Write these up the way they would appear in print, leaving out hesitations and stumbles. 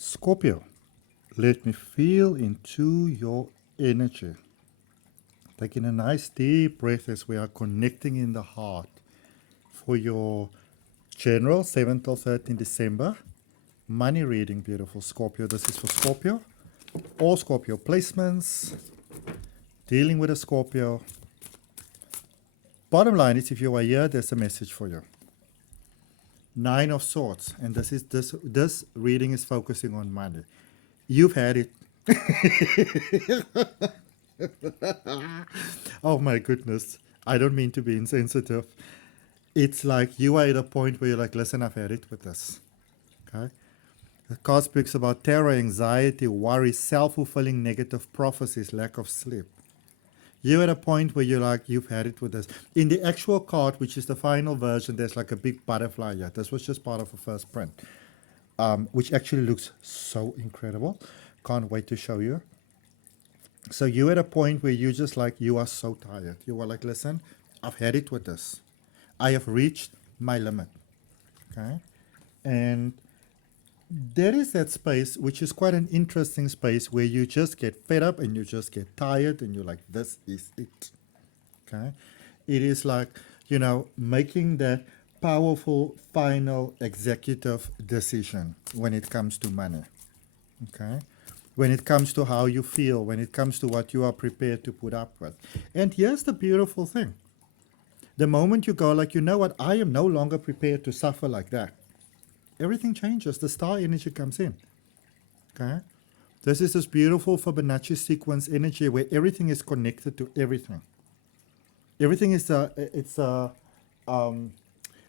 Scorpio, let me feel into your energy. Taking a nice deep breath as we are connecting in the heart for your general 7th till 13th December money reading, beautiful Scorpio. This is for Scorpio. All Scorpio placements, dealing with a Scorpio. Bottom line is, if you are here, there's a message for you. 9 of Swords, and this reading is focusing on money. You've had it. Oh my goodness. I don't mean to be insensitive. It's like you are at a point where you're like, listen, I've had it with this. Okay? The card speaks about terror, anxiety, worry, self-fulfilling negative prophecies, lack of sleep. You're at a point where you're like, you've had it with this. In the actual card, which is the final version, there's like a big butterfly here. This was just part of a first print, which actually looks so incredible. Can't wait to show you. So you're at a point where you just like, you are so tired. You are like, listen, I've had it with this. I have reached my limit. Okay? And there is that space, which is quite an interesting space, where you just get fed up and you just get tired and you're like, this is it. Okay? It is like, making that powerful final executive decision when it comes to money. Okay? When it comes to how you feel, when it comes to what you are prepared to put up with. And here's the beautiful thing. The moment you go like, you know what, I am no longer prepared to suffer like that. Everything changes. The star energy comes in. Okay? This is this beautiful Fibonacci sequence energy where everything is connected to everything. Everything is it's the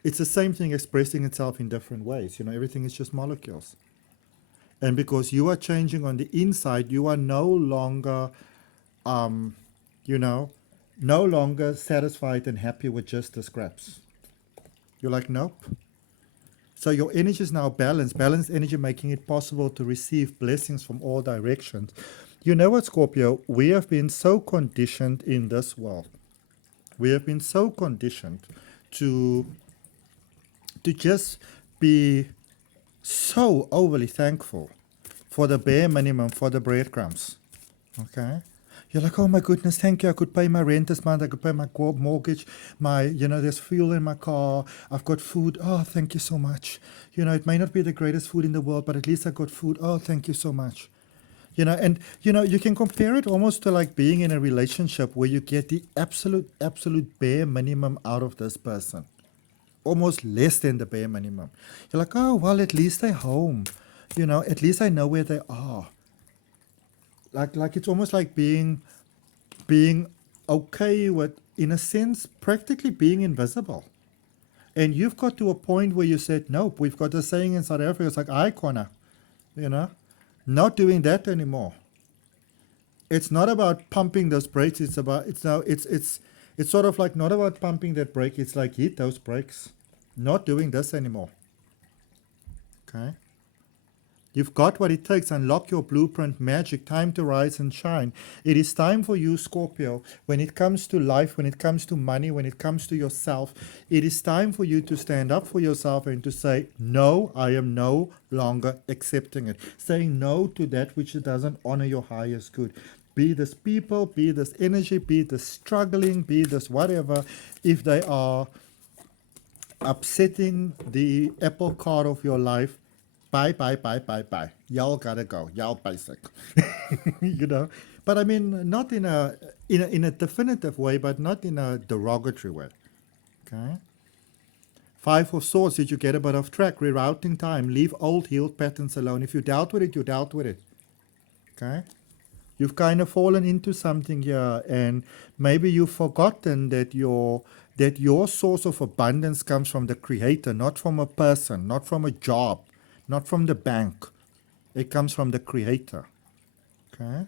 same thing expressing itself in different ways. Everything is just molecules. And because you are changing on the inside, you are no longer, no longer satisfied and happy with just the scraps. You're like, nope. So your energy is now balanced. Balanced energy making it possible to receive blessings from all directions. You know what, Scorpio? We have been so conditioned in this world. We have been so conditioned to just be so overly thankful for the bare minimum, for the breadcrumbs. Okay? You're like, oh my goodness, thank you. I could pay my rent this month. I could pay my mortgage. There's fuel in my car. I've got food. Oh, thank you so much. It may not be the greatest food in the world, but at least I got food. Oh, thank you so much. You can compare it almost to like being in a relationship where you get the absolute bare minimum out of this person. Almost less than the bare minimum. You're like, oh, well, at least they're home. At least I know where they are. Like it's almost like being okay with, in a sense, practically being invisible. And you've got to a point where you said, nope, we've got a saying in South Africa, it's like, I corner, not doing that anymore. It's not about pumping those brakes. It's sort of like not about pumping that brake. It's like, hit those brakes. Not doing this anymore. Okay? You've got what it takes. Unlock your blueprint magic. Time to rise and shine. It is time for you, Scorpio, when it comes to life, when it comes to money, when it comes to yourself, it is time for you to stand up for yourself and to say, no, I am no longer accepting it. Saying no to that which doesn't honor your highest good. Be this people, be this energy, be this struggling, be this whatever. If they are upsetting the apple cart of your life, bye. Y'all gotta go. Y'all basic. But I mean, not in a definitive way, but not in a derogatory way. Okay. 5 of Swords, did you get a bit off track? Rerouting time. Leave old healed patterns alone. If you dealt with it, you dealt with it. Okay. You've kind of fallen into something here, and maybe you've forgotten that your source of abundance comes from the Creator, not from a person, not from a job, not from the bank. It comes from the Creator. Okay?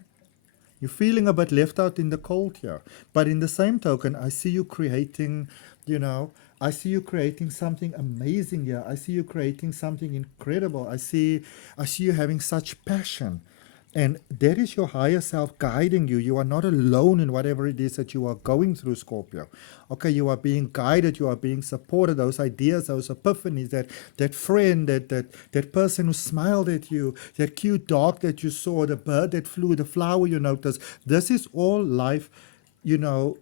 You're feeling a bit left out in the cold here. But in the same token, I see you creating, I see you creating something amazing here. I see you creating something incredible. I see you having such passion. And that is your higher self guiding you. You are not alone in whatever it is that you are going through, Scorpio. Okay, you are being guided, you are being supported. Those ideas, those epiphanies, that friend, that person who smiled at you, that cute dog that you saw, the bird that flew, the flower you noticed. This is all life, you know,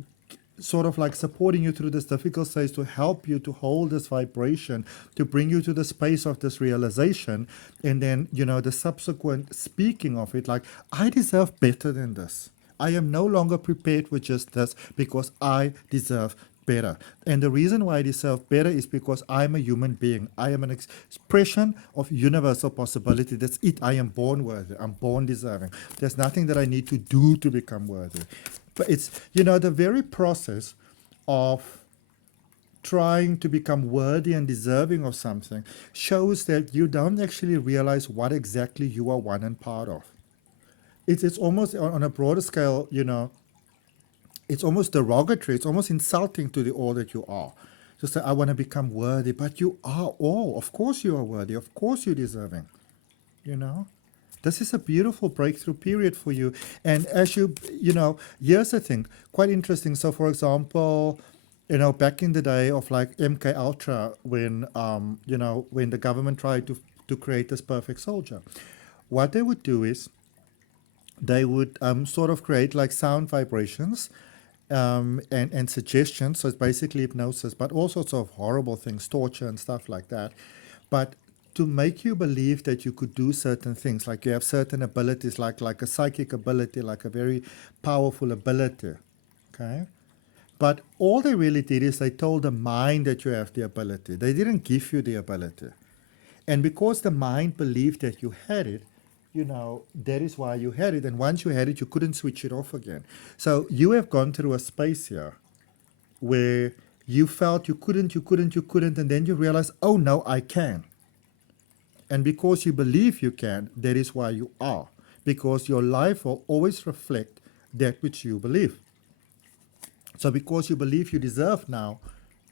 sort of like supporting you through this difficult stage to help you to hold this vibration, to bring you to the space of this realization. And then, the subsequent speaking of it, like, I deserve better than this. I am no longer prepared with just this because I deserve better. And the reason why I deserve better is because I'm a human being. I am an expression of universal possibility. That's it. I am born worthy. I'm born deserving. There's nothing that I need to do to become worthy. But it's, the very process of trying to become worthy and deserving of something shows that you don't actually realize what exactly you are one and part of. It's almost on a broader scale, it's almost derogatory. It's almost insulting to the all that you are. To say, I want to become worthy, but you are all. Of course you are worthy. Of course you're deserving, you know? This is a beautiful breakthrough period for you. And as here's the thing, quite interesting. So, for example, back in the day of like MK Ultra, when when the government tried to create this perfect soldier, what they would do is they would sort of create like sound vibrations and suggestions. So it's basically hypnosis, but all sorts of horrible things, torture and stuff like that. But to make you believe that you could do certain things, like you have certain abilities, like a psychic ability, like a very powerful ability, okay? But all they really did is they told the mind that you have the ability. They didn't give you the ability. And because the mind believed that you had it, that is why you had it. And once you had it, you couldn't switch it off again. So you have gone through a space here where you felt you couldn't, and then you realize, oh no, I can. And because you believe you can, that is why you are. Because your life will always reflect that which you believe. So because you believe you deserve now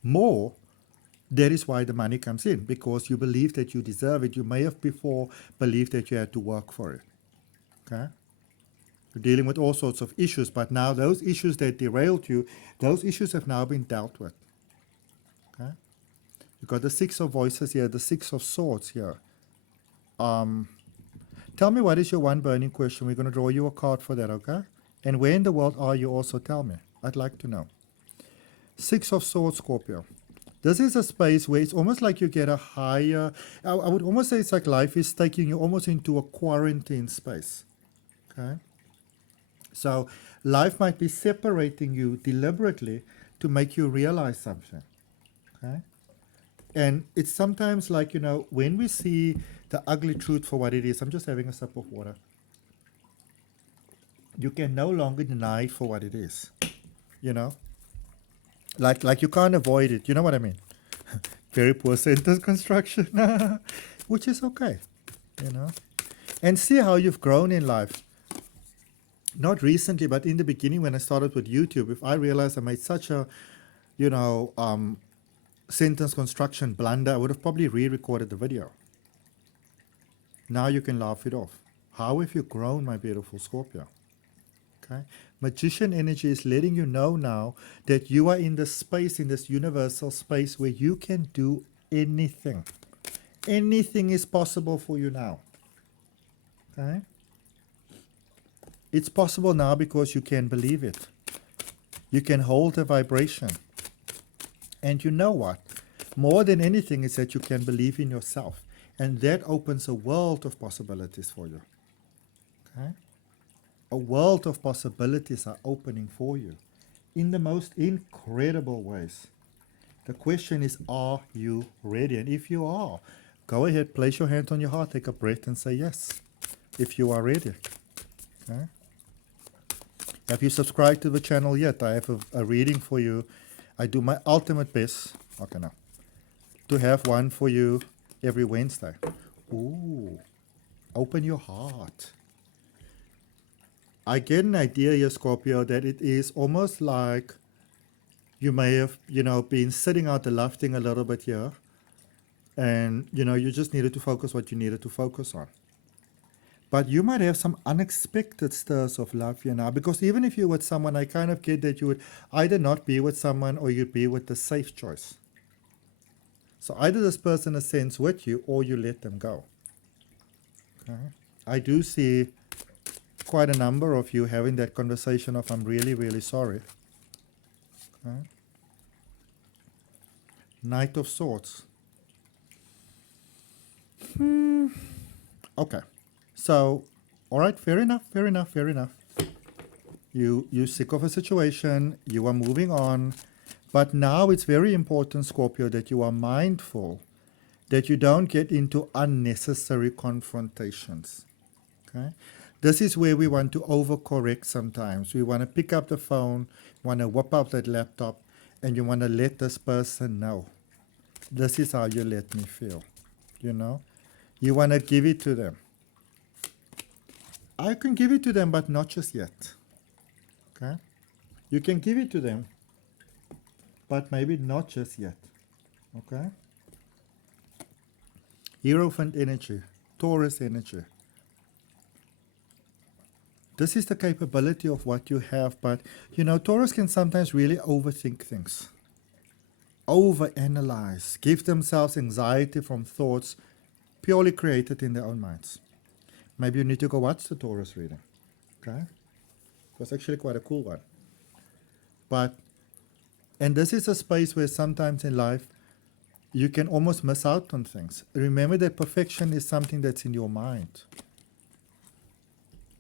more, that is why the money comes in. Because you believe that you deserve it. You may have before believed that you had to work for it. Okay? You're dealing with all sorts of issues, but now those issues that derailed you, those issues have now been dealt with. Okay? You've got the Six of Voices here, the Six of Swords here. Tell me, what is your one burning question? We're going to draw you a card for that, okay? And where in the world are you also? Tell me. I'd like to know. Six of Swords, Scorpio. This is a space where it's almost like you get a higher... I would almost say it's like life is taking you almost into a quarantine space, okay? So life might be separating you deliberately to make you realize something, okay? And it's sometimes like, when we see the ugly truth for what it is, I'm just having a sip of water. You can no longer deny it for what it is, Like you can't avoid it. You know what I mean? Very poor sentence construction, which is okay, And see how you've grown in life. Not recently, but in the beginning when I started with YouTube, if I realized I made such a, sentence construction blunder, I would have probably re-recorded the video. Now you can laugh it off. How have you grown, my beautiful Scorpio? Okay? Magician energy is letting you know now that you are in this space, in this universal space where you can do anything. Anything is possible for you now. Okay? It's possible now because you can believe it. You can hold the vibration. And you know what? More than anything is that you can believe in yourself. And that opens a world of possibilities for you. Okay? A world of possibilities are opening for you in the most incredible ways. The question is, are you ready? And if you are, go ahead, place your hand on your heart, take a breath and say yes, if you are ready. Okay? Have you subscribed to the channel yet? I have a reading for you. I do my ultimate best, okay now, to have one for you every Wednesday. Ooh, open your heart. I get an idea here, Scorpio, that it is almost like you may have, been sitting out the lofting a little bit here. And, you just needed to focus what you needed to focus on. But you might have some unexpected stirs of love here now, because even if you're with someone, I kind of get that you would either not be with someone or you'd be with the safe choice. So either this person ascends with you or you let them go. Okay? I do see quite a number of you having that conversation of I'm really, really sorry. Okay? Knight of Swords. Okay. So, all right, fair enough, fair enough, fair enough. You're sick of a situation, you are moving on, but now it's very important, Scorpio, that you are mindful that you don't get into unnecessary confrontations. Okay? This is where we want to overcorrect sometimes. We want to pick up the phone, want to whip out that laptop, and you want to let this person know. This is how you let me feel. You know? You want to give it to them. I can give it to them, but not just yet. Okay? You can give it to them, but maybe not just yet. Okay? Hierophant energy, Taurus energy. This is the capability of what you have, but you know, Taurus can sometimes really overthink things, overanalyze, give themselves anxiety from thoughts purely created in their own minds. Maybe you need to go watch the Taurus reading. Okay? It was actually quite a cool one. And this is a space where sometimes in life you can almost miss out on things. Remember that perfection is something that's in your mind.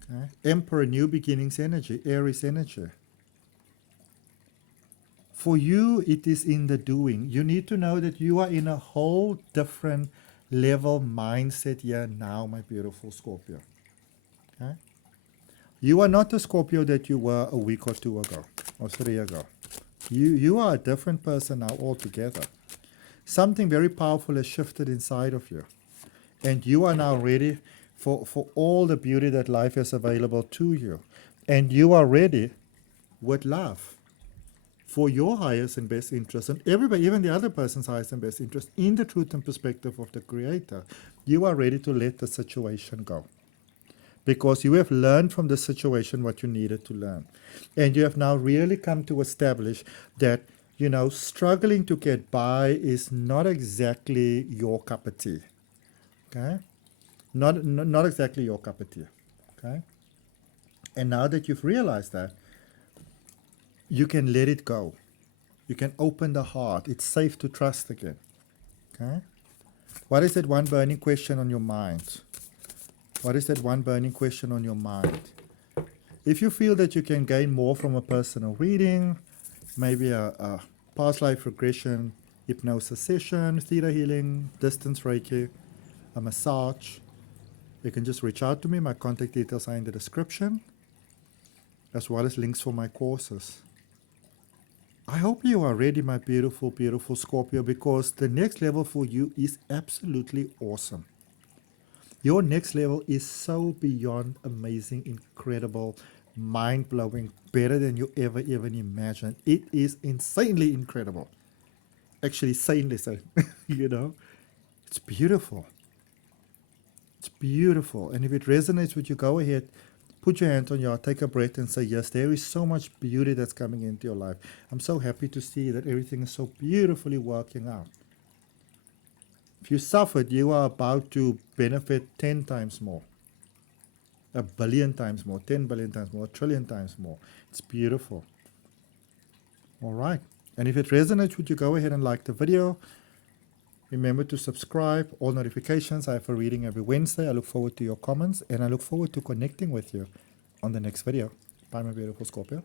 Okay? Emperor, new beginnings energy, Aries energy. For you, it is in the doing. You need to know that you are in a whole different level mindset here now, my beautiful Scorpio. Okay? You are not the Scorpio that you were a week or 2 ago, or 3 ago. You are a different person now altogether. Something very powerful has shifted inside of you. And you are now ready for all the beauty that life is available to you. And you are ready with love for your highest and best interest, and everybody, even the other person's highest and best interest, in the truth and perspective of the Creator. You are ready to let the situation go. Because you have learned from the situation what you needed to learn. And you have now really come to establish that, you know, struggling to get by is not exactly your cup of tea. Okay? Not exactly your cup of tea. Okay? And now that you've realized that, you can let it go. You can open the heart. It's safe to trust again. Okay? What is that one burning question on your mind? What is that one burning question on your mind? If you feel that you can gain more from a personal reading, maybe a past life regression, hypnosis session, theta healing, distance Reiki, a massage, you can just reach out to me. My contact details are in the description, as well as links for my courses. I hope you are ready, my beautiful, beautiful Scorpio, because the next level for you is absolutely awesome. Your next level is so beyond amazing, incredible, mind-blowing, better than you ever even imagined. It is insanely incredible. Actually, sanely so. You know? It's beautiful. It's beautiful. And if it resonates with you, go ahead, put your hand on your heart, take a breath and say, yes, there is so much beauty that's coming into your life. I'm so happy to see that everything is so beautifully working out. If you suffered, you are about to benefit 10 times more, 1 billion times more, 10 billion times more, 1 trillion times more. It's beautiful. All right. And if it resonates with you, go ahead and like the video. Remember to subscribe, all notifications. I have a reading every Wednesday. I look forward to your comments, and I look forward to connecting with you on the next video. Bye, my beautiful Scorpio.